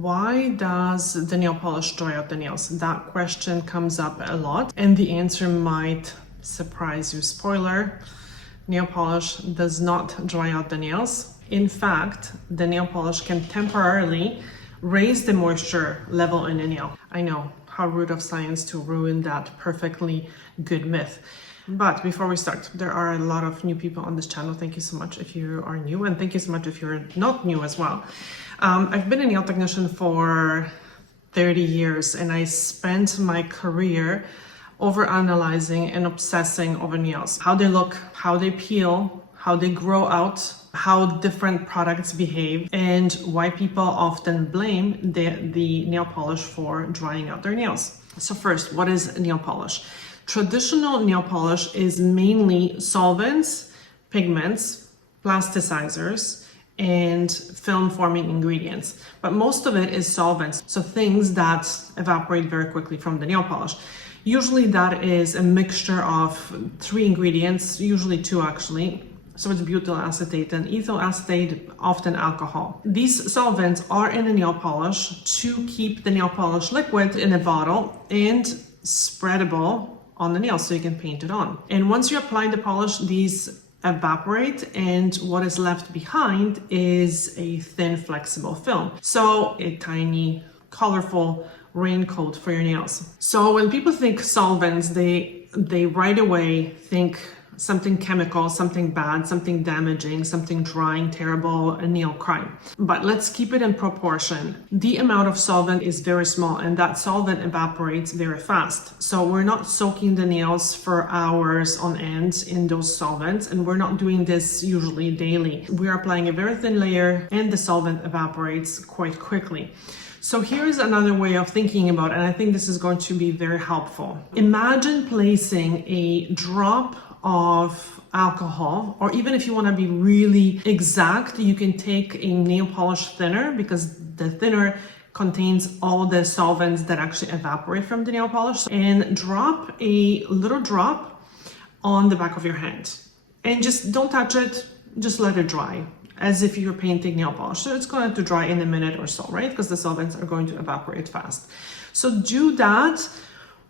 Why does the nail polish dry out the nails? That question comes up a lot, and the answer might surprise you. Spoiler, nail polish does not dry out the nails. In fact, the nail polish can temporarily raise the moisture level in a nail. I know, how rude of science to ruin that perfectly good myth. But before we start, there are a lot of new people on this channel. Thank you so much if you are new, and thank you so much if you're not new as well. I've been a nail technician for 30 years, and I spent my career over-analyzing and obsessing over nails. How they look, how they peel, how they grow out, how different products behave, and why people often blame the nail polish for drying out their nails. So first, what is nail polish? Traditional nail polish is mainly solvents, pigments, plasticizers, and film forming ingredients. But most of it is solvents, so things that evaporate very quickly from the nail polish. Usually that is a mixture of 3 ingredients, usually 2 actually. So it's butyl acetate and ethyl acetate, often alcohol. These solvents are in a nail polish to keep the nail polish liquid in a bottle and spreadable on the nail so you can paint it on. And once you apply the polish, these evaporate, and what is left behind is a thin flexible film. So a tiny, colorful raincoat for your nails. So when people think solvents, they right away think something chemical, something bad, something damaging, something drying, terrible, a nail crime. But let's keep it in proportion. The amount of solvent is very small, and that solvent evaporates very fast. So we're not soaking the nails for hours on end in those solvents, and we're not doing this usually daily. We're applying a very thin layer, and the solvent evaporates quite quickly. So here's another way of thinking about it, and I think this is going to be very helpful. Imagine placing a drop of alcohol, or even if you want to be really exact, you can take a nail polish thinner, because the thinner contains all the solvents that actually evaporate from the nail polish, and drop a little drop on the back of your hand. And just don't touch it, just let it dry, as if you're painting nail polish. So it's going to dry in a minute or so, right? Because the solvents are going to evaporate fast. So do that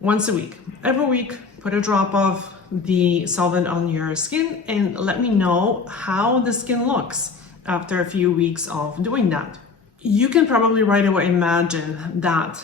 once a week. Every week, put a drop of the solvent on your skin and let me know how the skin looks after a few weeks of doing that. You can probably right away imagine that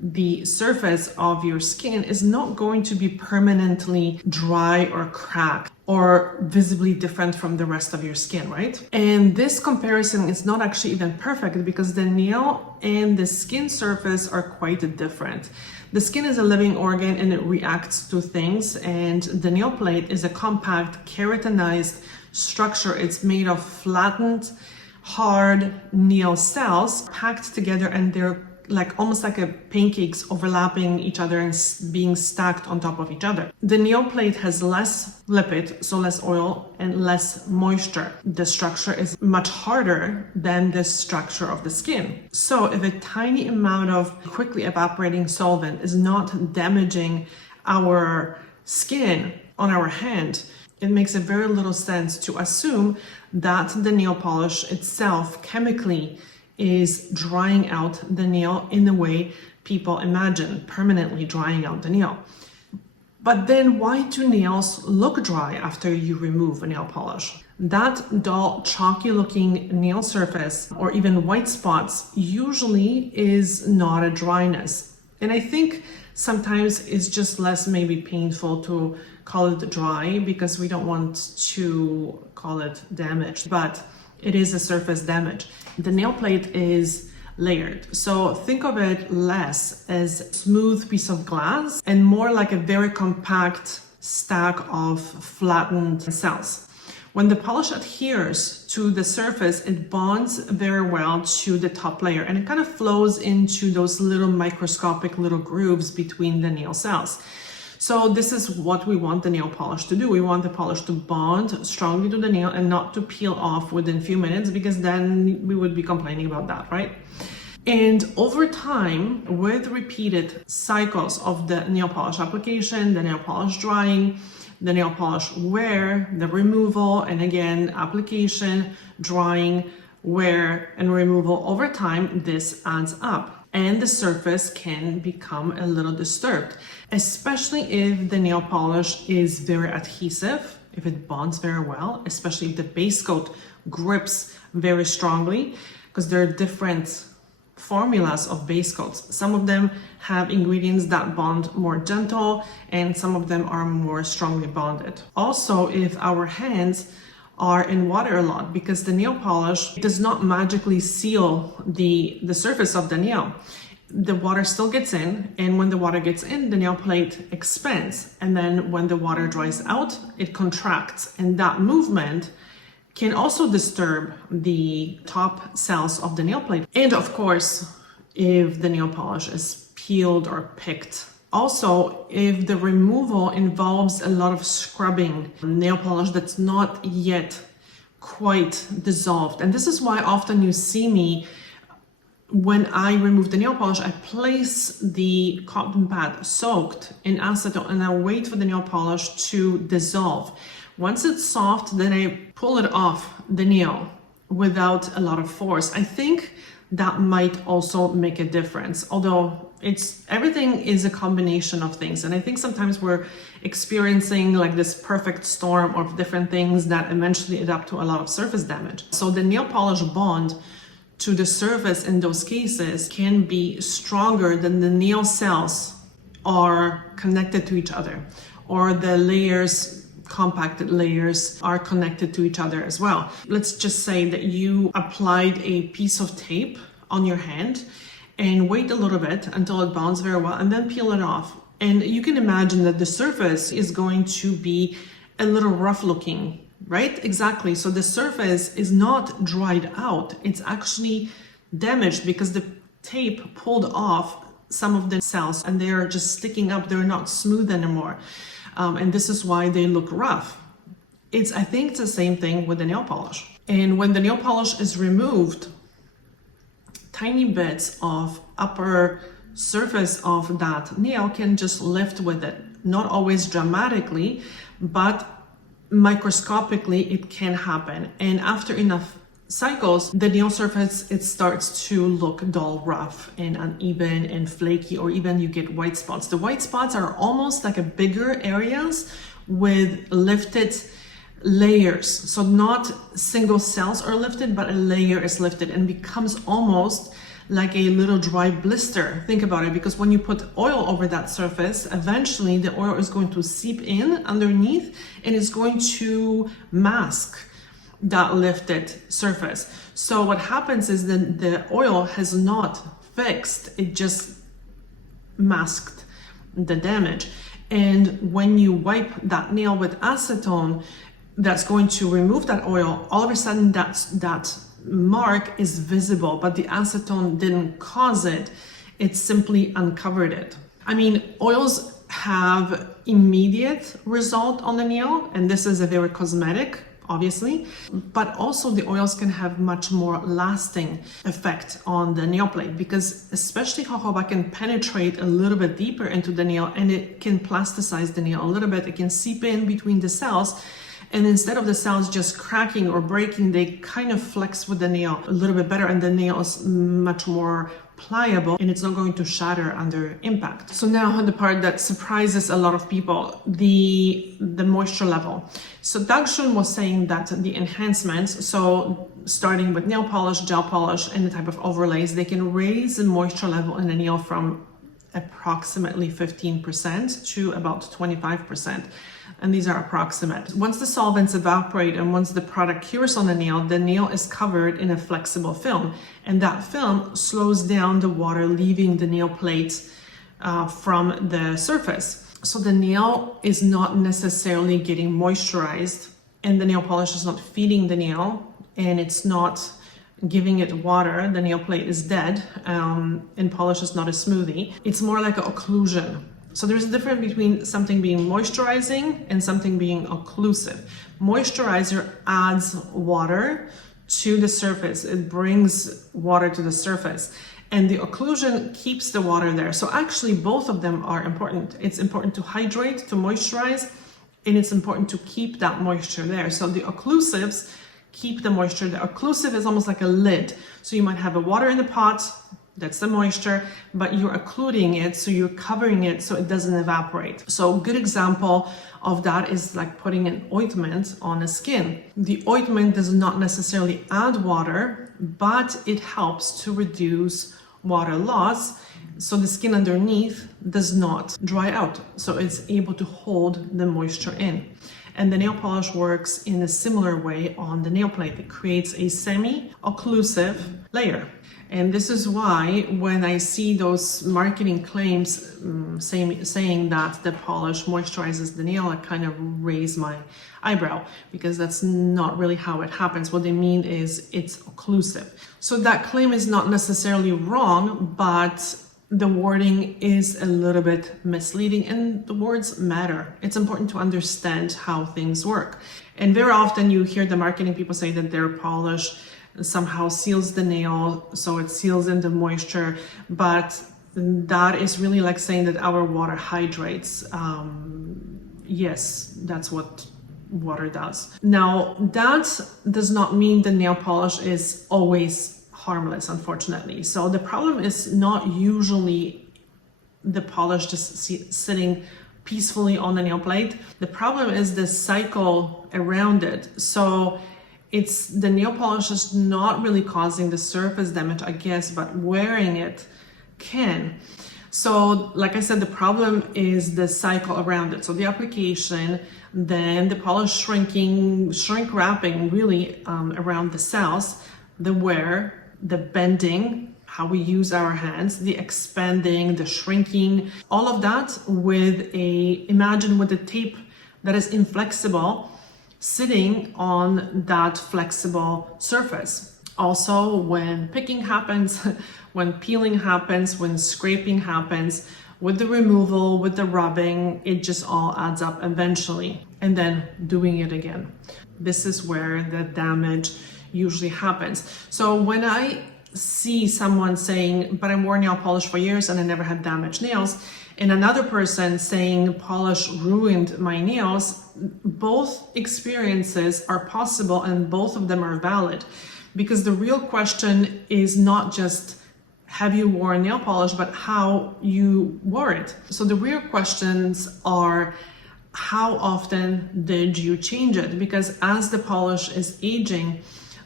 the surface of your skin is not going to be permanently dry or cracked or visibly different from the rest of your skin, right? And this comparison is not actually even perfect, because the nail and the skin surface are quite different. The skin is a living organ and it reacts to things, and the nail plate is a compact, keratinized structure. It's made of flattened, hard nail cells packed together, and they're like almost like a pancakes overlapping each other and being stacked on top of each other. The nail plate has less lipid, so less oil, and less moisture. The structure is much harder than the structure of the skin. So if a tiny amount of quickly evaporating solvent is not damaging our skin on our hand, it makes a very little sense to assume that the nail polish itself chemically is drying out the nail in the way people imagine, permanently drying out the nail. But then why do nails look dry after you remove a nail polish? That dull, chalky looking nail surface, or even white spots, usually is not a dryness. And I think sometimes it's just less maybe painful to call it dry, because we don't want to call it damaged, but it is a surface damage. The nail plate is layered. So think of it less as a smooth piece of glass and more like a very compact stack of flattened cells. When the polish adheres to the surface, it bonds very well to the top layer, and it kind of flows into those little microscopic little grooves between the nail cells. So this is what we want the nail polish to do. We want the polish to bond strongly to the nail and not to peel off within a few minutes, because then we would be complaining about that, right? And over time, with repeated cycles of the nail polish application, the nail polish drying, the nail polish wear, the removal, and again, application, drying, wear and removal over time, this adds up. And the surface can become a little disturbed, especially if the nail polish is very adhesive, if it bonds very well, especially if the base coat grips very strongly, because there are different formulas of base coats. Some of them have ingredients that bond more gentle, and some of them are more strongly bonded. Also, if our hands are in water a lot, because the nail polish does not magically seal the surface of the nail. The water still gets in, and when the water gets in, the nail plate expands. And then when the water dries out, it contracts. And that movement can also disturb the top cells of the nail plate. And of course, if the nail polish is peeled or picked. Also, if the removal involves a lot of scrubbing, nail polish that's not yet quite dissolved. And this is why often you see me, when I remove the nail polish, I place the cotton pad soaked in acetone and I wait for the nail polish to dissolve. Once it's soft, then I pull it off the nail without a lot of force. I think that might also make a difference, although everything is a combination of things. And I think sometimes we're experiencing like this perfect storm of different things that eventually adapt to a lot of surface damage. So the nail polish bond to the surface in those cases can be stronger than the nail cells are connected to each other, or the layers, compacted layers, are connected to each other as well. Let's just say that you applied a piece of tape on your hand and wait a little bit until it bonds very well and then peel it off. And you can imagine that the surface is going to be a little rough looking, right? Exactly. So the surface is not dried out. It's actually damaged because the tape pulled off some of the cells and they're just sticking up. They're not smooth anymore. And this is why they look rough. I think it's the same thing with the nail polish. And when the nail polish is removed, tiny bits of upper surface of that nail can just lift with it. Not always dramatically, but microscopically it can happen. And after enough cycles, the nail surface, it starts to look dull, rough and uneven and flaky, or even you get white spots. The white spots are almost like a bigger areas with lifted layers. So not single cells are lifted, but a layer is lifted and becomes almost like a little dry blister. Think about it, because when you put oil over that surface, eventually the oil is going to seep in underneath and it's going to mask that lifted surface. So what happens is that the oil has not fixed, it just masked the damage. And when you wipe that nail with acetone, that's going to remove that oil, all of a sudden that mark is visible, but the acetone didn't cause it, it simply uncovered it. I mean, oils have immediate result on the nail, and this is a very cosmetic, obviously, but also the oils can have much more lasting effect on the nail plate, because especially jojoba can penetrate a little bit deeper into the nail and it can plasticize the nail a little bit. It can seep in between the cells, and instead of the cells just cracking or breaking, they kind of flex with the nail a little bit better, and the nail is much more pliable and it's not going to shatter under impact. So now the part that surprises a lot of people, the moisture level. So Doug Schoen was saying that the enhancements, so starting with nail polish, gel polish, and the type of overlays, they can raise the moisture level in the nail from approximately 15% to about 25%. And these are approximate. Once the solvents evaporate and once the product cures on the nail is covered in a flexible film. And that film slows down the water leaving the nail plate from the surface. So the nail is not necessarily getting moisturized, and the nail polish is not feeding the nail, and it's not giving it water. The nail plate is dead, and polish is not a smoothie. It's more like an occlusion. So there's a difference between something being moisturizing and something being occlusive. Moisturizer adds water to the surface. It brings water to the surface. And the occlusion keeps the water there. So actually both of them are important. It's important to hydrate, to moisturize, and it's important to keep that moisture there. So the occlusives keep the moisture. The occlusive is almost like a lid. So you might have a water in the pot, that's the moisture, but you're occluding it, so you're covering it so it doesn't evaporate. So a good example of that is like putting an ointment on the skin. The ointment does not necessarily add water, but it helps to reduce water loss, so the skin underneath does not dry out, so it's able to hold the moisture in. And the nail polish works in a similar way on the nail plate. It creates a semi-occlusive layer. And this is why when I see those marketing claims saying that the polish moisturizes the nail, I kind of raise my eyebrow, because that's not really how it happens. What they mean is it's occlusive. So that claim is not necessarily wrong, but the wording is a little bit misleading, and the words matter. It's important to understand how things work. And very often you hear the marketing people say that their polish somehow seals the nail, so it seals in the moisture, but that is really like saying that our water hydrates. Yes, that's what water does. Now, that does not mean the nail polish is always harmless, unfortunately. So the problem is not usually the polish just sitting peacefully on the nail plate. The problem is the cycle around it. So it's the nail polish is not really causing the surface damage, I guess, but wearing it can. So like I said, the problem is the cycle around it. So the application, then the polish shrink wrapping really around the cells, the wear, the bending, how we use our hands, the expanding, the shrinking, all of that imagine with a tape that is inflexible, sitting on that flexible surface. Also, when picking happens, when peeling happens, when scraping happens, with the removal, with the rubbing, it just all adds up eventually. And then doing it again. This is where the damage usually happens. So when I see someone saying, but I wore nail polish for years and I never had damaged nails, and another person saying polish ruined my nails, both experiences are possible and both of them are valid, because the real question is not just have you worn nail polish, but how you wore it. So the real questions are, how often did you change it? Because as the polish is aging,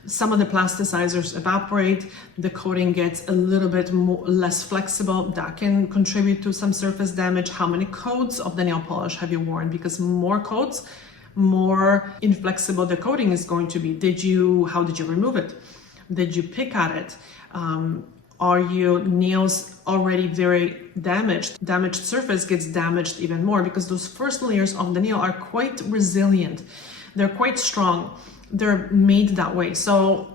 some of the plasticizers evaporate, the coating gets a little bit less flexible. That can contribute to some surface damage. How many coats of the nail polish have you worn? Because more coats, more inflexible the coating is going to be. How did you remove it? Did you pick at it? Are your nails already very damaged? Damaged surface gets damaged even more, because those first layers of the nail are quite resilient. They're quite strong. They're made that way. So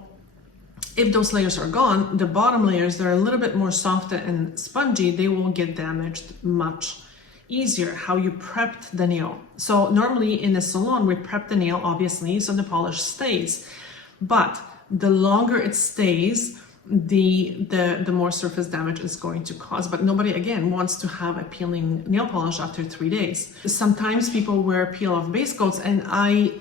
if those layers are gone, the bottom layers, they're a little bit more soft and spongy, they will get damaged much easier. How you prepped the nail. So normally in a salon, we prep the nail, obviously, so the polish stays. But the longer it stays, the more surface damage is going to cause. But nobody, again, wants to have a peeling nail polish after 3 days. Sometimes people wear peel-off base coats, and I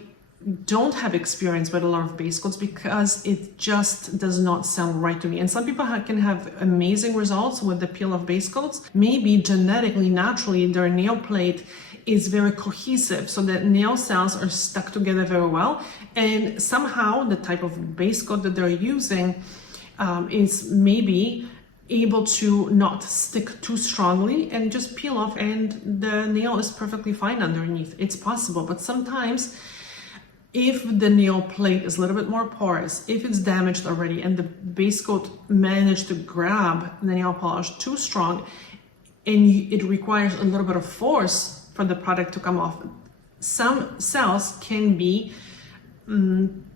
don't have experience with a lot of base coats because it just does not sound right to me. And some people can have amazing results with the peel-off base coats. Maybe genetically, naturally, their nail plate is very cohesive, so that nail cells are stuck together very well. And somehow the type of base coat that they're using is maybe able to not stick too strongly and just peel off, and the nail is perfectly fine underneath. It's possible, but sometimes if the nail plate is a little bit more porous, if it's damaged already and the base coat managed to grab the nail polish too strong, and it requires a little bit of force for the product to come off, some cells can be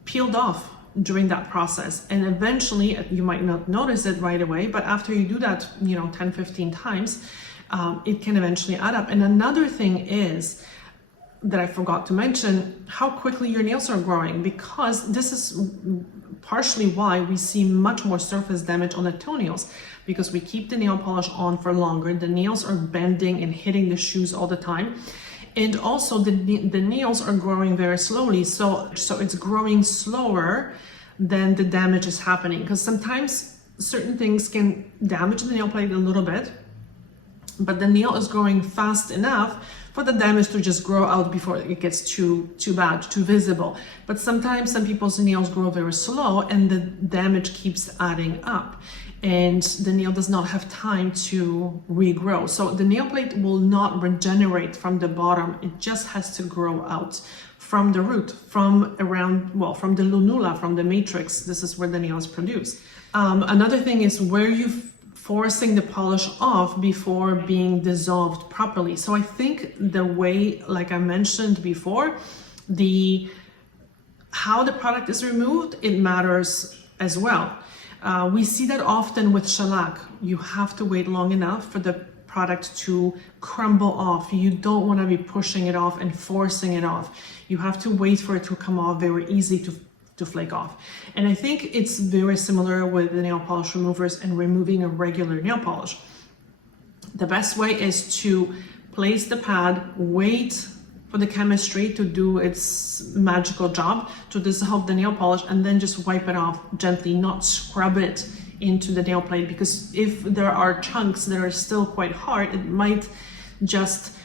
peeled off during that process. And eventually, you might not notice it right away, but after you do that, 10, 15 times, it can eventually add up. And another thing is, that I forgot to mention, how quickly your nails are growing, because this is partially why we see much more surface damage on the toenails, because we keep the nail polish on for longer. The nails are bending and hitting the shoes all the time. And also the nails are growing very slowly. So it's growing slower than the damage is happening, because sometimes certain things can damage the nail plate a little bit, but the nail is growing fast enough for the damage to just grow out before it gets too bad, too visible. But sometimes some people's nails grow very slow and the damage keeps adding up, and the nail does not have time to regrow. So the nail plate will not regenerate from the bottom. It just has to grow out from the root, from the lunula, from the matrix. This is where the nail is produced. Another thing is where you forcing the polish off before being dissolved properly. So I think the way, like I mentioned before, how the product is removed, it matters as well. We see that often with shellac. You have to wait long enough for the product to crumble off. You don't want to be pushing it off and forcing it off. You have to wait for it to come off very easy to flake off. And I think it's very similar with the nail polish removers and removing a regular nail polish. The best way is to place the pad, wait for the chemistry to do its magical job, to dissolve the nail polish, and then just wipe it off gently, not scrub it into the nail plate, because if there are chunks that are still quite hard, it might just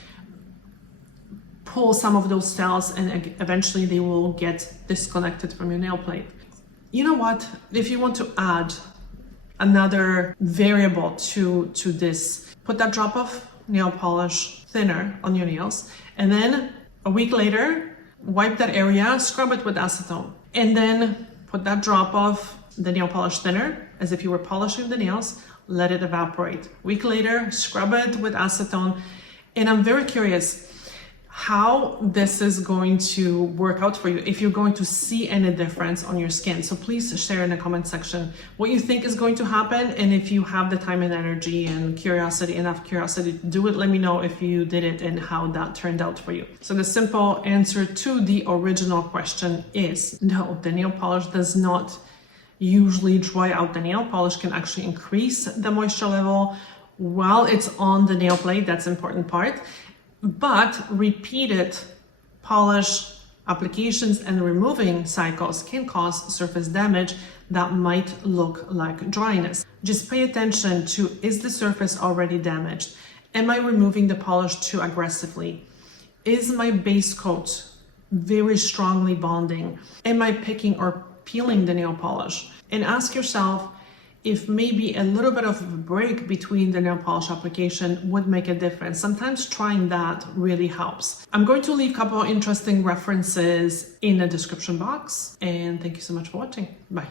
pull some of those cells and eventually they will get disconnected from your nail plate. You know what? If you want to add another variable to this, put that drop of nail polish thinner on your nails, and then a week later, wipe that area, scrub it with acetone, and then put that drop of the nail polish thinner as if you were polishing the nails, let it evaporate. Week later, scrub it with acetone. And I'm very curious how this is going to work out for you, if you're going to see any difference on your skin. So please share in the comment section what you think is going to happen, and if you have the time and energy and enough curiosity to do it, let me know if you did it and how that turned out for you. So the simple answer to the original question is no, the nail polish does not usually dry out. The nail polish can actually increase the moisture level while it's on the nail plate. That's the important part. But repeated polish applications and removing cycles can cause surface damage that might look like dryness. Just pay attention to, is the surface already damaged? Am I removing the polish too aggressively? Is my base coat very strongly bonding? Am I picking or peeling the nail polish? And ask yourself if maybe a little bit of a break between the nail polish application would make a difference. Sometimes trying that really helps. I'm going to leave a couple of interesting references in the description box, and thank you so much for watching. Bye.